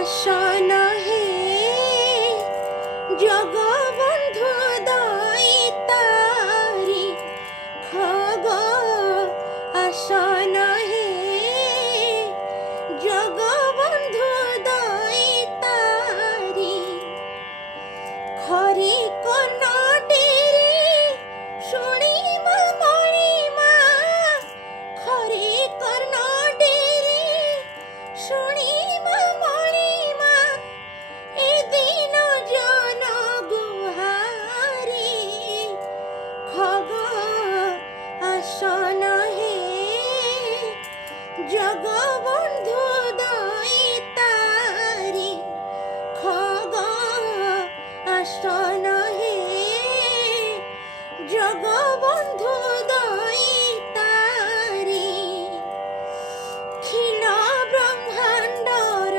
আসন হে জগবন্ধু দইতারি খগ আসন হে জগবন্ধু দইতারি খরি কর্ণটেরি শুনিব মণিমা খরি কর্ণটেরি শুনিব মণিমা এদিন জন গুহারি খগ আসন হে জগবন্ধু দইতারি খগ আসন হে জগবন্ধু দইতারি খিল ব্রহ্মাণ্ডর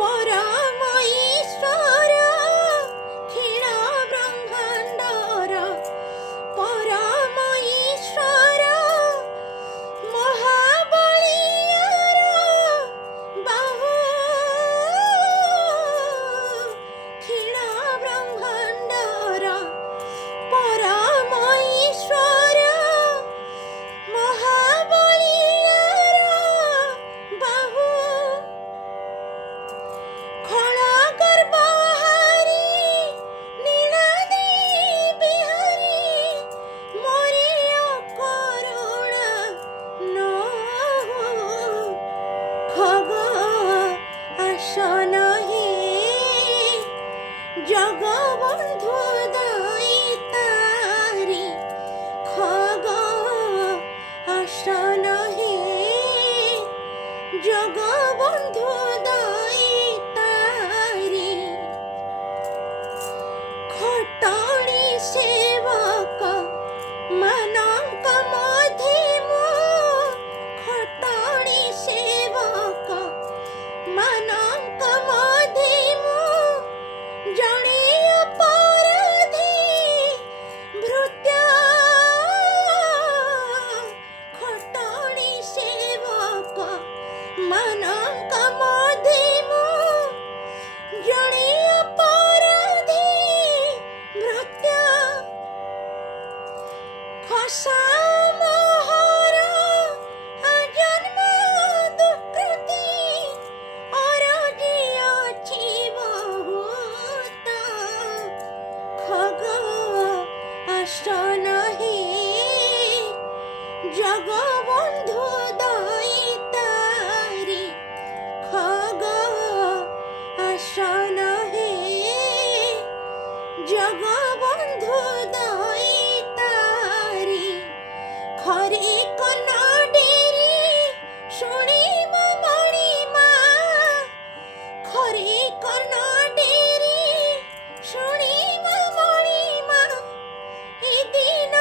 পরম ঈশ্বর খিল ব্রহ্মাণ্ডর পরম ঈশ্বর মহাবলীর বাহু খিল ব্রহ্মাণ্ডর পরম ঈশ্বর মহাবলীর বাহু খড়গর্বহারি নীলাদ্রি বিহারি মোরে করুণা নহু খগ আসন হে জগবন্ধু দইতারি খগ আসন হে জগবন্ধু দইতারি খটଣି সেবক ମାନଙ୍କ ମଧ୍ୟେ ମୁଁ ଖଟଣି ସେବକ ମାନଙ୍କ ମଧ୍ୟେ ମୁଁ ଜଣେ ଅପରାଧୀ ଭୃତ୍ୟ ଖଟଣି ସେବକ ମାନଙ୍କ ମଧ୍ୟେ ମୁଁ ଜଣେ ଅପରାଧୀ ଭୃତ୍ୟ ଖସା ମୋହର ଆଜନ୍ମ ଦୁଷ୍କୃତି ଅରଜି ଅଛି ବହୁତ ଖଗ আসন হে জগবন্ধু দইতারি খগ আসন হে জগবন্ধু দইতারি খরি কর্ণটেরি শুনিব মণিমা খরি কর্ণটেরি শুনিব মণিমা এদিন